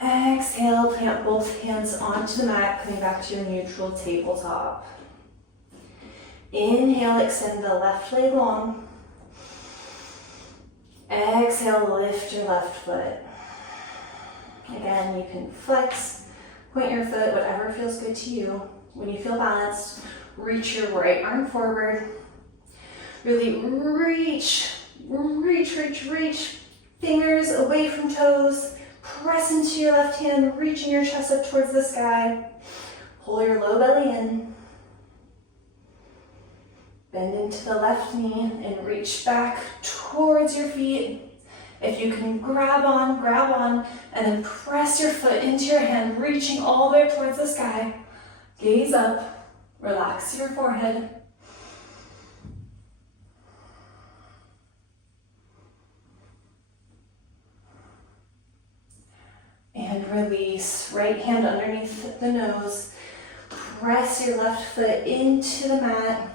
Exhale, plant both hands onto the mat, coming back to your neutral tabletop. Inhale, extend the left leg long. Exhale, lift your left foot. Again, you can flex, point your foot, whatever feels good to you. When you feel balanced, reach your right arm forward. Really reach, reach, reach, reach. Fingers away from toes. Press into your left hand, reaching your chest up towards the sky. Pull your low belly in. Bend into the left knee and reach back towards your feet. If you can grab on, and then press your foot into your hand, reaching all the way towards the sky. Gaze up, relax your forehead. And release, right hand underneath the nose. Press your left foot into the mat,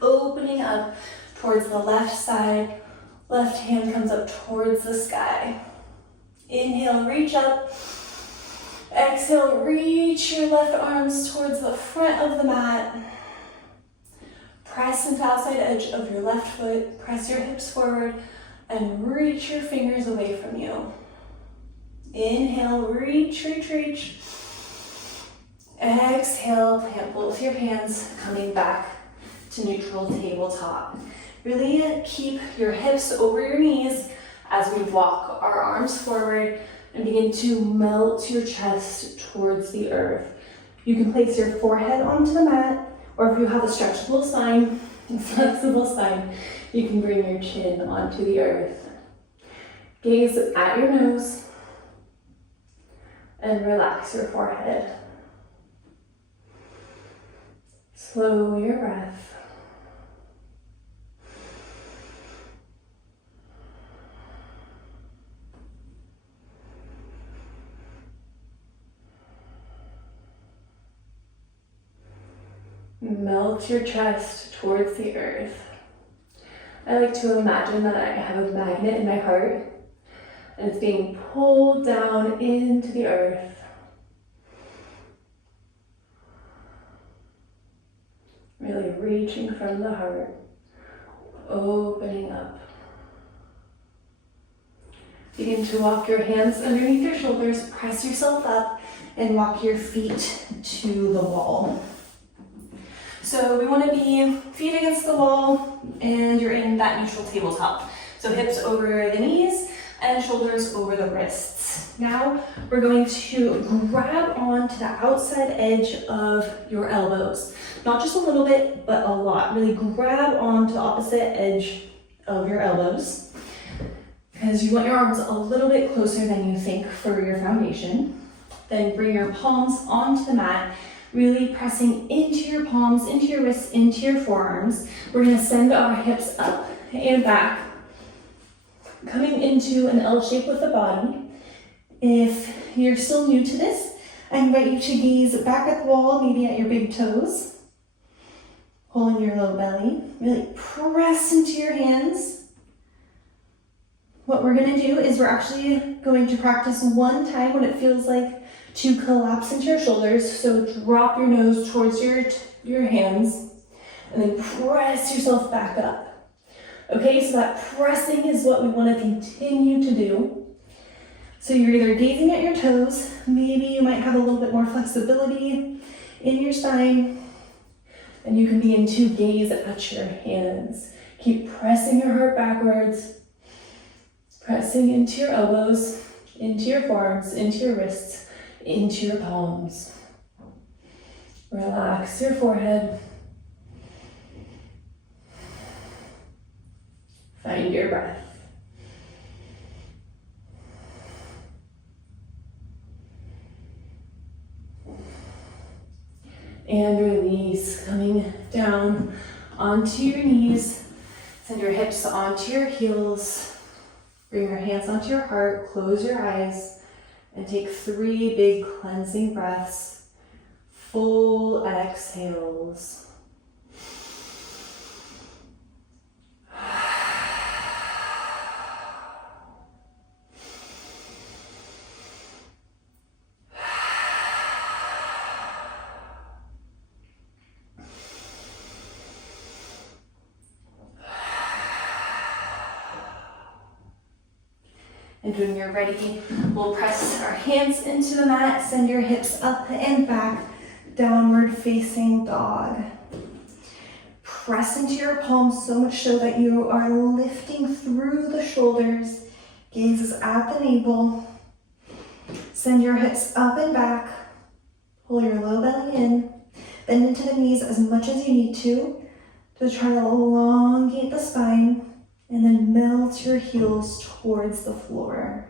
opening up towards the left side. Left hand comes up towards the sky. Inhale, reach up. Exhale, reach your left arms towards the front of the mat. Press into the outside edge of your left foot. Press your hips forward and reach your fingers away from you. Inhale, reach, reach, reach. Exhale, plant both your hands, coming back to neutral tabletop. Really keep your hips over your knees as we walk our arms forward and begin to melt your chest towards the earth. You can place your forehead onto the mat, or if you have a stretchable spine, flexible spine, you can bring your chin onto the earth. Gaze at your nose and relax your forehead. Slow your breath. Melt your chest towards the earth. I like to imagine that I have a magnet in my heart and it's being pulled down into the earth. Really reaching from the heart, opening up. Begin to walk your hands underneath your shoulders, press yourself up, and walk your feet to the wall. So we want to be feet against the wall, and you're in that neutral tabletop. So hips over the knees and shoulders over the wrists. Now we're going to grab onto the outside edge of your elbows. Not just a little bit, but a lot. Really grab onto the opposite edge of your elbows, because you want your arms a little bit closer than you think for your foundation. Then bring your palms onto the mat, really pressing into your palms, into your wrists, into your forearms. We're going to send our hips up and back, coming into an L shape with the body. If you're still new to this, I invite you to gaze back at the wall, maybe at your big toes. Pulling your low belly. Really press into your hands. What we're going to do is we're actually going to practice one time when it feels like to collapse into your shoulders. So drop your nose towards your hands and then press yourself back up. Okay, so that pressing is what we want to continue to do. So you're either gazing at your toes, maybe you might have a little bit more flexibility in your spine, and you can begin to gaze at your hands. Keep pressing your heart backwards, pressing into your elbows, into your forearms, into your wrists, into your palms. Relax your forehead. Find your breath. And release, coming down onto your knees. Send your hips onto your heels. Bring your hands onto your heart, close your eyes, and take 3 big cleansing breaths. Full exhales. And when you're ready, we'll press our hands into the mat, send your hips up and back, downward facing dog. Press into your palms so much so that you are lifting through the shoulders, gaze is at the navel. Send your hips up and back, pull your low belly in, bend into the knees as much as you need to try to elongate the spine, and then melt your heels towards the floor.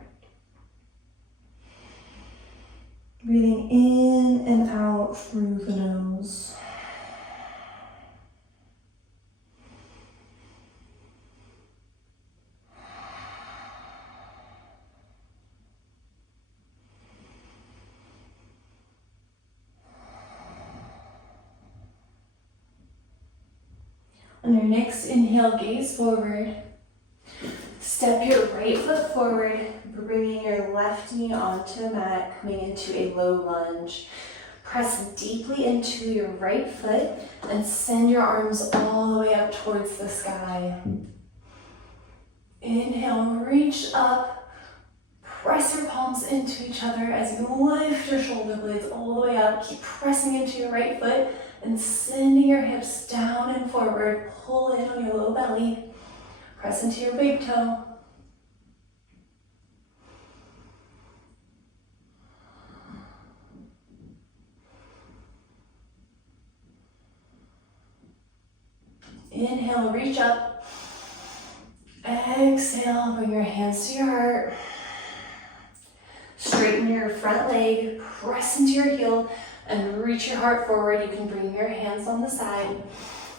Breathing in and out through the nose. On your next inhale, gaze forward. Step your right foot forward, bringing your left knee onto the mat, coming into a low lunge. Press deeply into your right foot and send your arms all the way up towards the sky. Inhale, reach up. Press your palms into each other as you lift your shoulder blades all the way up. Keep pressing into your right foot and sending your hips down and forward. Pull in on your low belly. Press into your big toe. Inhale, reach up. Exhale, bring your hands to your heart. Straighten your front leg, press into your heel, and reach your heart forward. You can bring your hands on the side,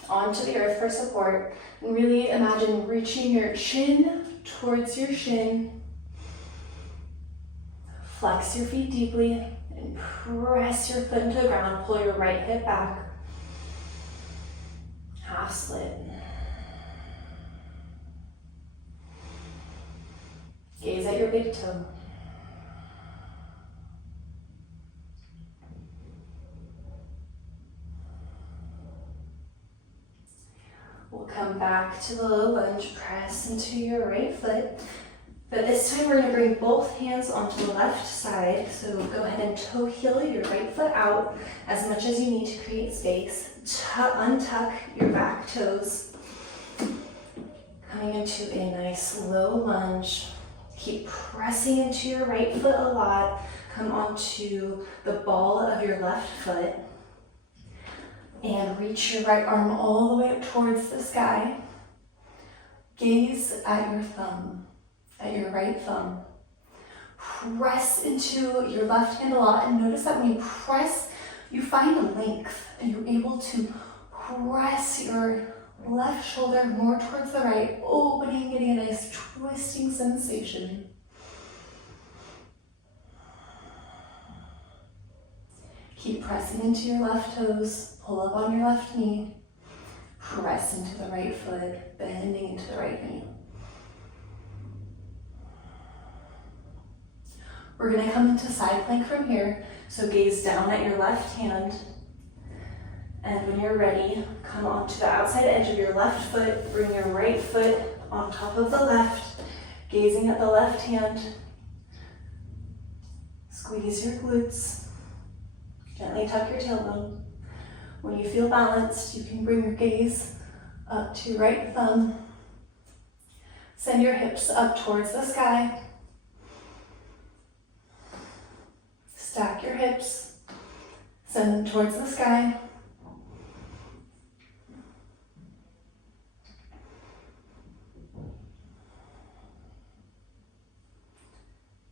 onto the earth for support. And really imagine reaching your chin towards your shin. Flex your feet deeply and press your foot into the ground. Pull your right hip back. Half split. Gaze at your big toe. We'll come back to the low lunge, press into your right foot. But this time we're going to bring both hands onto the left side. So go ahead and toe heel your right foot out as much as you need to create space. Untuck your back toes. Coming into a nice low lunge. Keep pressing into your right foot a lot. Come onto the ball of your left foot. And reach your right arm all the way up towards the sky. Gaze at your thumb, at your right thumb. Press into your left hand a lot, and notice that when you press, you find a length, and you're able to press your left shoulder more towards the right, opening, getting a nice twisting sensation. Keep pressing into your left toes, pull up on your left knee, press into the right foot, bending into the right knee. We're going to come into side plank from here, so gaze down at your left hand, and when you're ready, come onto the outside edge of your left foot, bring your right foot on top of the left, gazing at the left hand, squeeze your glutes. Gently tuck your tailbone. When you feel balanced, you can bring your gaze up to your right thumb. Send your hips up towards the sky. Stack your hips. Send them towards the sky.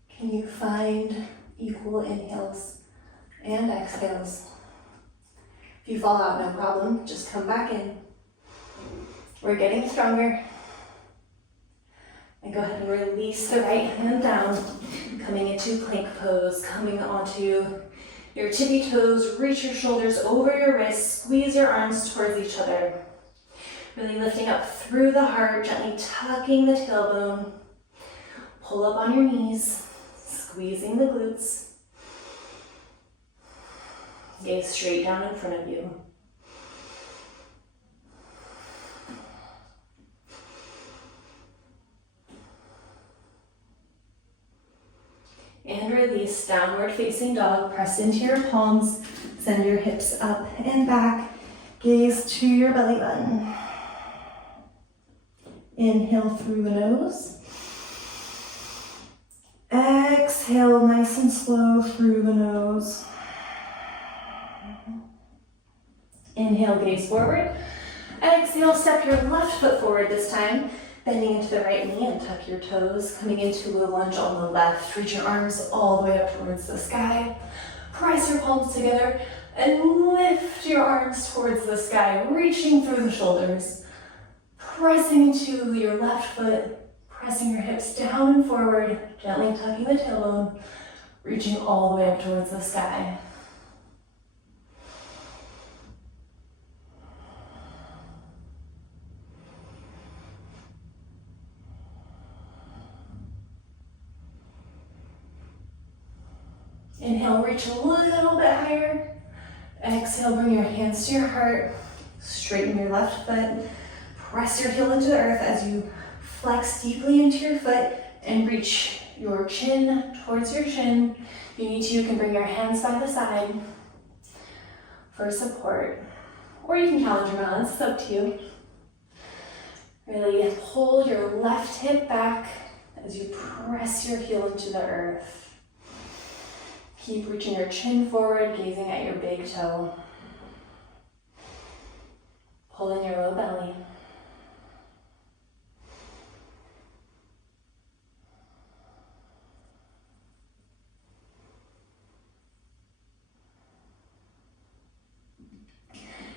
Can you find equal inhales and exhales? If you fall out, no problem, just come back in. We're getting stronger. And go ahead and release the right hand down, coming into plank pose, coming onto your tippy toes, reach your shoulders over your wrists, squeeze your arms towards each other. Really lifting up through the heart, gently tucking the tailbone. Pull up on your knees, squeezing the glutes. Gaze straight down in front of you. And release, downward facing dog. Press into your palms, send your hips up and back. Gaze to your belly button. Inhale through the nose. Exhale nice and slow through the nose. Inhale, gaze forward. Exhale, step your left foot forward this time. Bending into the right knee and tuck your toes. Coming into a lunge on the left. Reach your arms all the way up towards the sky. Press your palms together and lift your arms towards the sky, reaching through the shoulders. Pressing into your left foot, pressing your hips down and forward, gently tucking the tailbone, reaching all the way up towards the sky. Inhale, reach a little bit higher. Exhale, bring your hands to your heart. Straighten your left foot. Press your heel into the earth as you flex deeply into your foot and reach your chin towards your shin. If you need to, you can bring your hands by the side for support. Or you can calendar balance, it's up to you. Really hold your left hip back as you press your heel into the earth. Keep reaching your chin forward, gazing at your big toe. Pull in your low belly.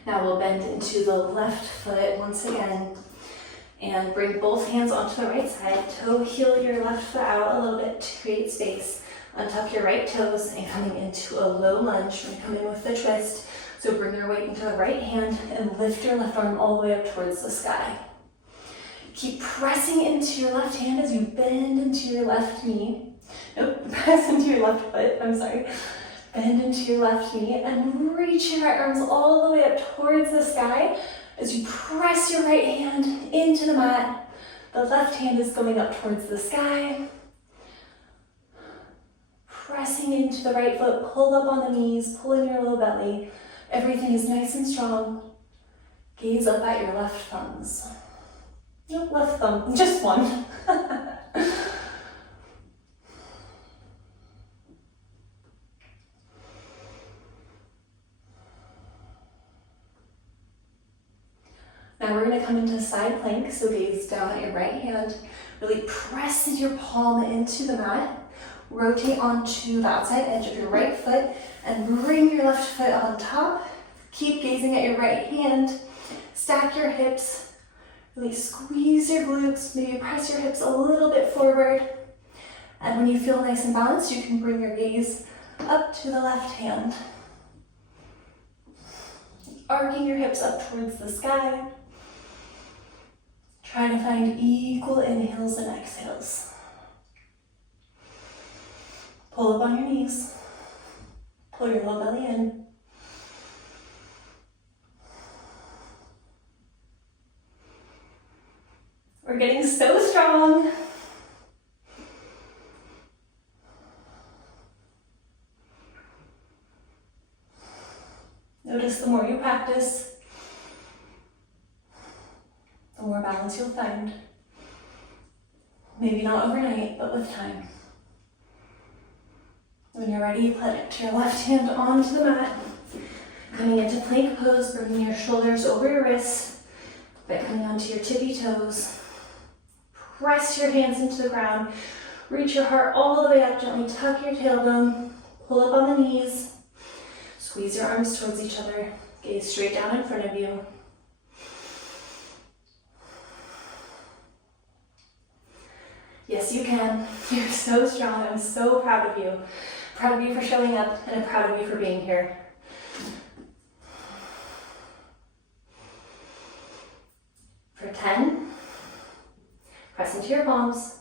Now we'll bend into the left foot once again and bring both hands onto the right side. Toe heel your left foot out a little bit to create space. Untuck your right toes and coming into a low lunge. We're coming with the twist. So bring your weight into the right hand and lift your left arm all the way up towards the sky. Keep pressing into your left hand as you bend into your left knee. Nope, press into your left foot, I'm sorry. Bend into your left knee and reach your right arms all the way up towards the sky as you press your right hand into the mat. The left hand is going up towards the sky. Pressing into the right foot, pull up on the knees, pull in your low belly. Everything is nice and strong. Gaze up at your left thumbs. Nope, left thumb, just one. Now we're going to come into side plank, so gaze down at your right hand. Really press your palm into the mat. Rotate onto the outside edge of your right foot and bring your left foot on top. Keep gazing at your right hand. Stack your hips. Really squeeze your glutes. Maybe press your hips a little bit forward. And when you feel nice and balanced, you can bring your gaze up to the left hand. Arcing your hips up towards the sky. Try to find equal inhales and exhales. Pull up on your knees. Pull your low belly in. We're getting so strong. Notice the more you practice, the more balance you'll find. Maybe not overnight, but with time. When you're ready, put your left hand onto the mat. Coming into plank pose, bringing your shoulders over your wrists, but coming onto your tippy toes. Press your hands into the ground. Reach your heart all the way up, gently tuck your tailbone. Pull up on the knees. Squeeze your arms towards each other. Gaze straight down in front of you. Yes, you can. You're so strong. I'm so proud of you. Proud of you for showing up, and I'm proud of you for being here. For 10, press into your palms.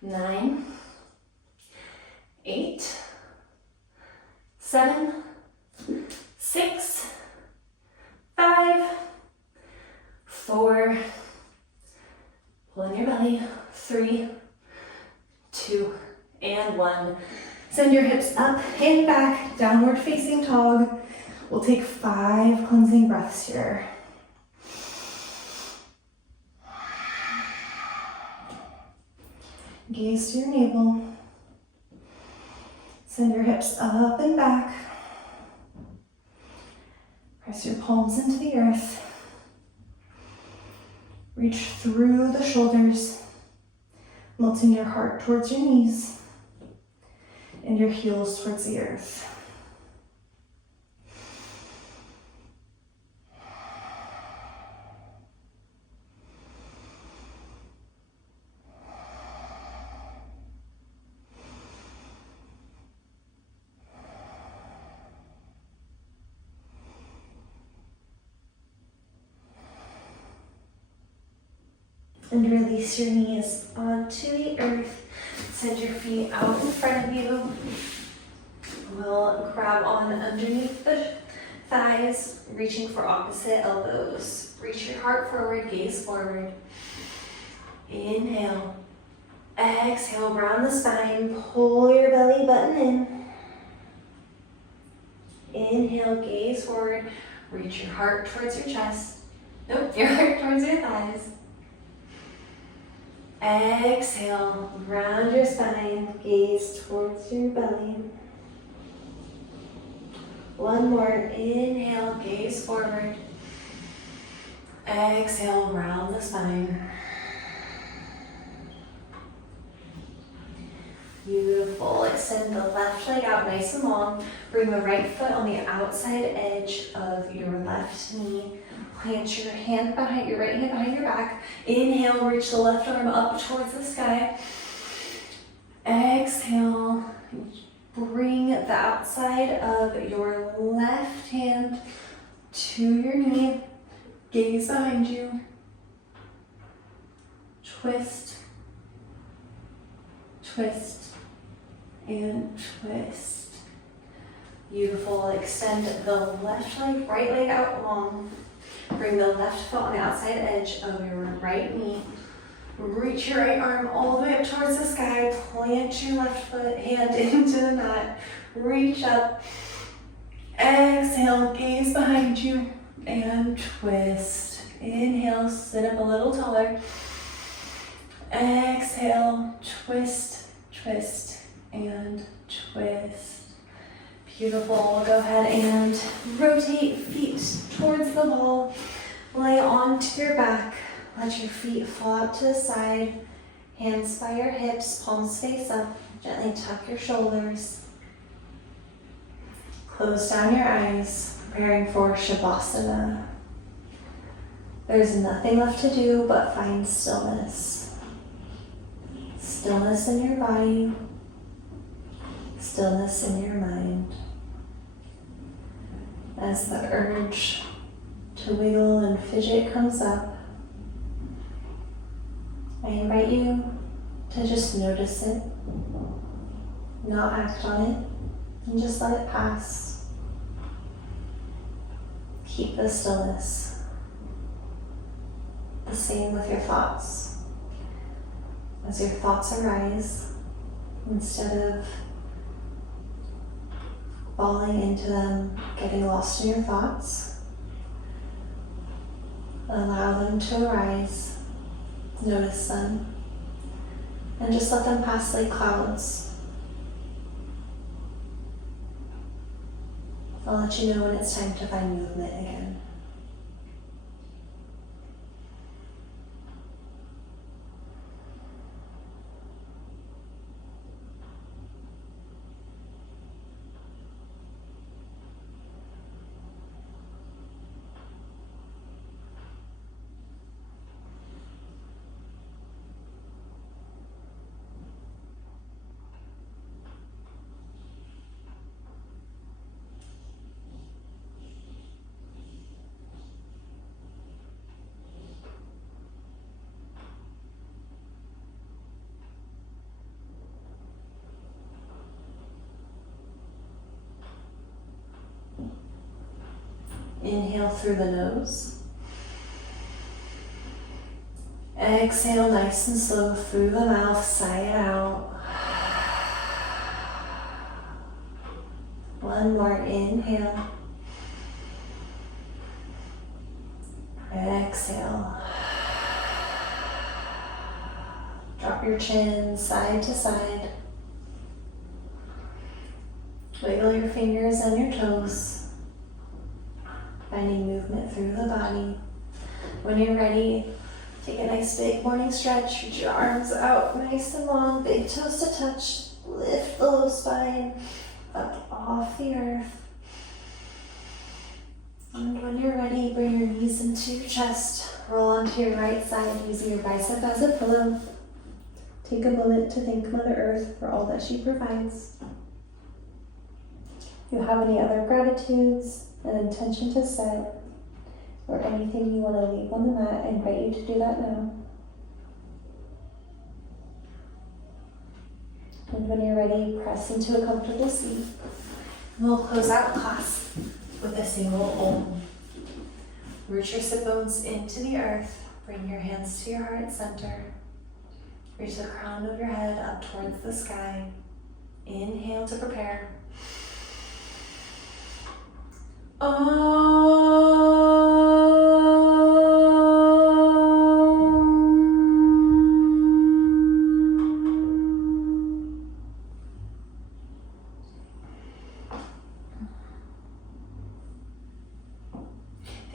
9, 8, 7, 6, 5, 4, pull in your belly, 3, 2, and 1. Send your hips up and back, downward facing dog. We'll take 5 cleansing breaths here. Gaze to your navel. Send your hips up and back. Press your palms into the earth. Reach through the shoulders, melting your heart towards your knees and your heels towards the earth. And release your knees onto the earth. Send your feet out in front of you. We'll grab on underneath the thighs, reaching for opposite elbows. Reach your heart forward, gaze forward. Inhale. Exhale, round the spine. Pull your belly button in. Inhale, gaze forward. Reach your heart towards your chest. Nope, your heart towards your thighs. Exhale, round your spine, gaze towards your belly. One more, inhale, gaze forward. Exhale, round the spine. Beautiful. Extend the left leg out nice and long. Bring the right foot on the outside edge of your left knee. Plant your hand behind your right hand behind your back. Inhale, reach the left arm up towards the sky. Exhale, bring the outside of your left hand to your knee. Gaze behind you. Twist, twist, and twist. Beautiful. Extend the left leg, right leg out long. Bring the left foot on the outside edge of your right knee. Reach your right arm all the way up towards the sky. Plant your left foot, hand into the mat. Reach up. Exhale, gaze behind you, and twist. Inhale, sit up a little taller. Exhale, twist, twist, and twist. Beautiful. We'll go ahead and rotate feet towards the ball. Lay onto your back. Let your feet fall out to the side. Hands by your hips, palms face up. Gently tuck your shoulders. Close down your eyes, preparing for Shavasana. There's nothing left to do but find stillness. Stillness in your body. Stillness in your mind. As the urge to wiggle and fidget comes up, I invite you to just notice it, not act on it, and just let it pass. Keep the stillness. The same with your thoughts. As your thoughts arise, instead of falling into them, getting lost in your thoughts, allow them to arise, notice them, and just let them pass like clouds. I'll let you know when it's time to find movement again. Inhale through the nose. Exhale nice and slow through the mouth, sigh it out. One more, inhale. Exhale. Drop your chin side to side. Wiggle your fingers and your toes. Finding movement through the body. When you're ready, take a nice big morning stretch. Reach your arms out nice and long. Big toes to touch. Lift the low spine up off the earth. And when you're ready, bring your knees into your chest. Roll onto your right side using your bicep as a pillow. Take a moment to thank Mother Earth for all that she provides. If you have any other gratitudes, an intention to set, or anything you want to leave on the mat, I invite you to do that now. And when you're ready, press into a comfortable seat. We'll close out class with a single Om. Root your sit bones into the earth. Bring your hands to your heart center. Reach the crown of your head up towards the sky. Inhale to prepare.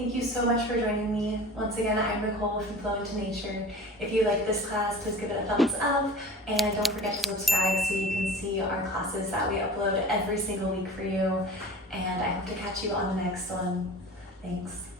Thank you so much for joining me. Once again, I'm Nicole from Flow Into Nature. If you like this class, please give it a thumbs up and don't forget to subscribe so you can see our classes that we upload every single week for you. And I hope to catch you on the next one. Thanks.